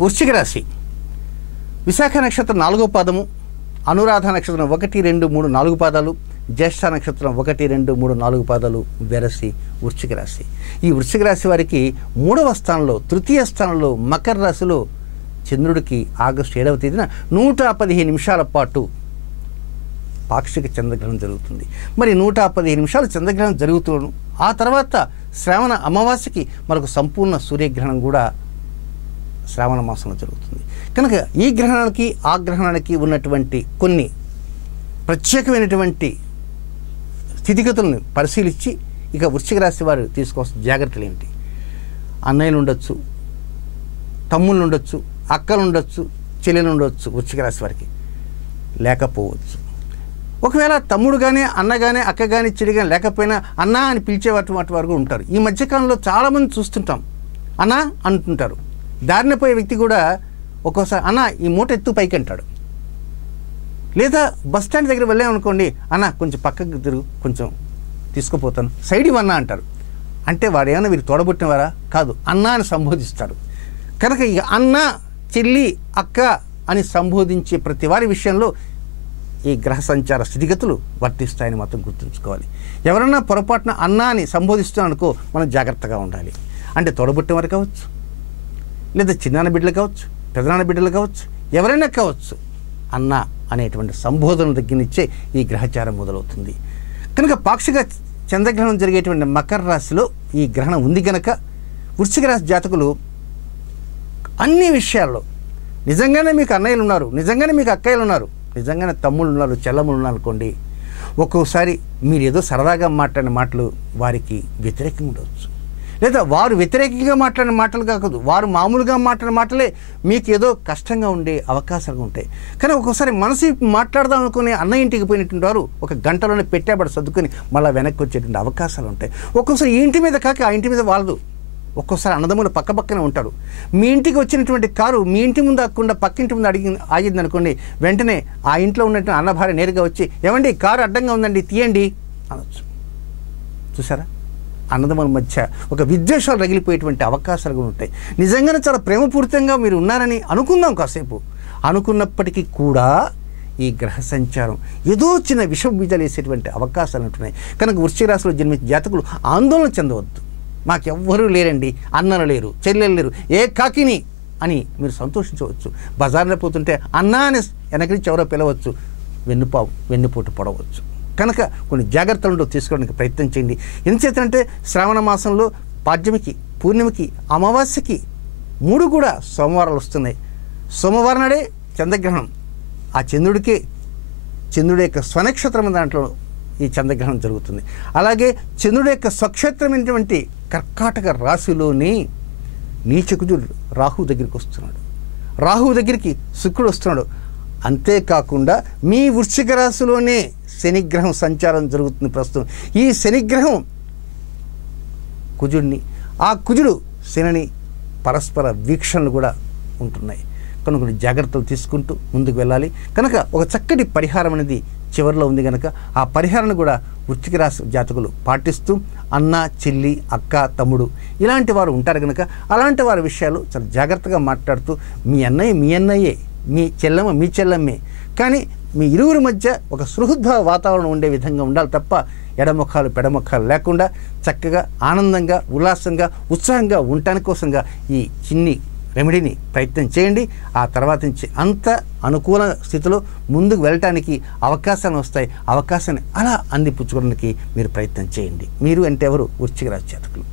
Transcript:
వృశ్చిక రాశి విశాఖ నక్షత్రం 4వ పాదము, అనురాధ నక్షత్రం 1, 2, 3, 4 పాదాలు, జ్యేష్ఠ నక్షత్రం 1, 2, 3, 4 పాదాలు వెరసి వృశ్చిక రాశి. ఈ వృశ్చిక రాశి వారికి 3వ స్థానంలో, తృతీయ స్థానంలో మకర రాశిలో చంద్రుడికి ఆగస్టు 7వ తేదీన 115 నిమిషాల పాటు పాక్షిక చంద్రగ్రహణం జరుగుతుంది. మరి 115 నిమిషాలు చంద్రగ్రహణం జరుగుతూ ఆ తర్వాత శ్రావణ అమావాస్యకి మనకు సంపూర్ణ సూర్యగ్రహణం కూడా శ్రావణ మాసంలో జరుగుతుంది. కనుక ఈ గ్రహణానికి ఆ గ్రహణానికి ఉన్నటువంటి కొన్ని ప్రత్యేకమైనటువంటి స్థితిగతులను పరిశీలించి ఇక వృశ్చిక రాశి వారు తీసుకోవాల్సిన జాగ్రత్తలు ఏమిటి? అన్నయ్యలు ఉండొచ్చు, తమ్ముళ్ళు ఉండొచ్చు, అక్కలు ఉండొచ్చు, చెల్లెలు ఉండొచ్చు. వృశ్చిక రాశి వారికి లేకపోవచ్చు. ఒకవేళ తమ్ముడు కానీ అన్న కానీ అక్క కానీ చెల్లి కానీ లేకపోయినా అన్న అని పిలిచేవాటి వారు ఉంటారు. ఈ మధ్యకాలంలో చాలామంది చూస్తుంటాం, అన్న అంటుంటారు. దారిన పోయే వ్యక్తి కూడా ఒక్కోసారి అన్న ఈ మూట ఎత్తు పైకి అంటాడు. లేదా బస్ స్టాండ్ దగ్గర వెళ్ళామనుకోండి, అన్న కొంచెం పక్కకు తిరుగు, కొంచెం తీసుకుపోతాను, సైడ్ ఇవ్వన్నా అంటారు. అంటే వాడు ఏమన్నా వీరు తోడబుట్టినవారా? కాదు, అన్న అని సంబోధిస్తారు. కనుక ఇక అన్న, చెల్లి, అక్క అని సంబోధించే ప్రతి వారి విషయంలో ఈ గ్రహ సంచార స్థితిగతులు వర్తిస్తాయని మాత్రం గుర్తుంచుకోవాలి. ఎవరన్నా పొరపాటున అన్న అని సంబోధిస్తున్నారనుకో మనం జాగ్రత్తగా ఉండాలి. అంటే తోడబుట్టిన వారు కావచ్చు, లేదా చిన్నాన్న బిడ్డలు కావచ్చు, పెదనాన్న బిడ్డలు కావచ్చు, ఎవరైనా కావచ్చు, అన్న అనేటువంటి సంబోధన దగ్గర నుంచే ఈ గ్రహచారం మొదలవుతుంది. కనుక పాక్షిక చంద్రగ్రహణం జరిగేటువంటి మకర రాశిలో ఈ గ్రహణం ఉంది కనుక వృశ్చిక రాశి జాతకులు అన్ని విషయాల్లో నిజంగానే మీకు అన్నయ్యలు ఉన్నారు, నిజంగానే మీకు అక్కయ్యలు ఉన్నారు, నిజంగానే తమ్ముళ్ళు ఉన్నారు, చెల్లెమ్మలు ఉన్నారు అనుకోండి, ఒక్కోసారి మీరు ఏదో సరదాగా మాట్లాడిన మాటలు వారికి వ్యతిరేకంగా ఉండవచ్చు. లేదా వారు వ్యతిరేకంగా మాట్లాడిన మాటలు కాదు, వారు మామూలుగా మాట్లాడిన మాటలే మీకు ఏదో కష్టంగా ఉండే అవకాశాలు ఉంటాయి. కానీ ఒక్కోసారి మనసు మాట్లాడదాం అనుకుని అన్న ఇంటికి పోయినటువంటి వారు ఒక గంటలోనే పెట్టేబడి సర్దుకొని మళ్ళీ వెనక్కి వచ్చేటువంటి అవకాశాలు ఉంటాయి. ఒక్కోసారి ఈ ఇంటి మీద కాక ఆ ఇంటి మీద వాళ్ళదు. ఒక్కోసారి అన్నదమ్ములు పక్క పక్కనే ఉంటారు. మీ ఇంటికి వచ్చినటువంటి కారు మీ ఇంటి ముందు ఆగకుండా పక్కింటి ముందు ఆగింది అనుకోండి, వెంటనే ఆ ఇంట్లో ఉన్నటువంటి అన్న భార్య నేరుగా వచ్చి ఏమండి కారు అడ్డంగా ఉందండి తీయండి అనొచ్చు. చూసారా, అన్నదమ్ముల మధ్య ఒక విద్వేషాలు రగిలిపోయేటువంటి అవకాశాలు కూడా ఉంటాయి. నిజంగానే చాలా ప్రేమపూరితంగా మీరు ఉన్నారని అనుకుందాం కాసేపు, అనుకున్నప్పటికీ కూడా ఈ గ్రహ సంచారం ఏదో చిన్న విషం బీజాలు వేసేటువంటి అవకాశాలు ఉంటున్నాయి. కనుక వృశ్చిక రాశిలో జన్మించిన జాతకులు ఆందోళన చెందవద్దు. మాకెవ్వరూ లేరండి, అన్నలు లేరు, చెల్లెలు లేరు, ఏ కాకిని అని మీరు సంతోషించవచ్చు. బజార్లో పోతుంటే అన్నా అని వెనక నుంచి ఎవరో పిలవచ్చు, వెన్నుపోటు పడవచ్చు. కనుక కొన్ని జాగ్రత్తలు తీసుకోవడానికి ప్రయత్నం చేయండి. ఎందుచేతంటే శ్రావణ మాసంలో పాడ్యమికి, పూర్ణిమకి, అమావాస్యకి 3 కూడా సోమవారాలు వస్తున్నాయి. సోమవారం నాడే చంద్రగ్రహణం. ఆ చంద్రుడి యొక్క స్వనక్షత్రం దాంట్లో ఈ చంద్రగ్రహణం జరుగుతుంది. అలాగే చంద్రుడి యొక్క స్వక్షేత్రమైనటువంటి కర్కాటక రాశిలోని నీచకుజుడు రాహు దగ్గరికి వస్తున్నాడు, రాహు దగ్గరికి శుక్రుడు వస్తున్నాడు. అంతేకాకుండా మీ వృశ్చిక రాశిలోనే శనిగ్రహం సంచారం జరుగుతుంది ప్రస్తుతం. ఈ శనిగ్రహం కుజుడిని, ఆ కుజుడు శనిని పరస్పర వీక్షణలు కూడా ఉంటున్నాయి. కనుక కొన్ని జాగ్రత్తలు తీసుకుంటూ ముందుకు వెళ్ళాలి. కనుక ఒక చక్కటి పరిహారం అనేది చివరిలో ఉంది కనుక ఆ పరిహారాన్ని కూడా వృశ్చిక రాశి జాతకులు పాటిస్తూ అన్న, చెల్లి, అక్క, తమ్ముడు ఇలాంటి వారు ఉంటారు కనుక అలాంటి వారి విషయాలు చాలా జాగ్రత్తగా మాట్లాడుతూ మీ అన్నయ్యే, మీ చెల్లెమ్మ మీ చెల్లెమ్మే, కానీ మీ ఇరువురి మధ్య ఒక సుహృద్భావ వాతావరణం ఉండే విధంగా ఉండాలి తప్ప ఎడముఖాలు పెడముఖాలు లేకుండా చక్కగా ఆనందంగా ఉల్లాసంగా ఉత్సాహంగా ఉండటాని కోసంగా ఈ చిన్ని రెమెడీని ప్రయత్నం చేయండి. ఆ తర్వాత నుంచి అంత అనుకూల స్థితిలో ముందుకు వెళ్ళటానికి అవకాశాలు వస్తాయి. అవకాశాన్ని అలా అందిపుచ్చుకోవడానికి మీరు ప్రయత్నం చేయండి. మీరు అంటే ఎవరు? వృశ్చిక రాశి జాతకులు.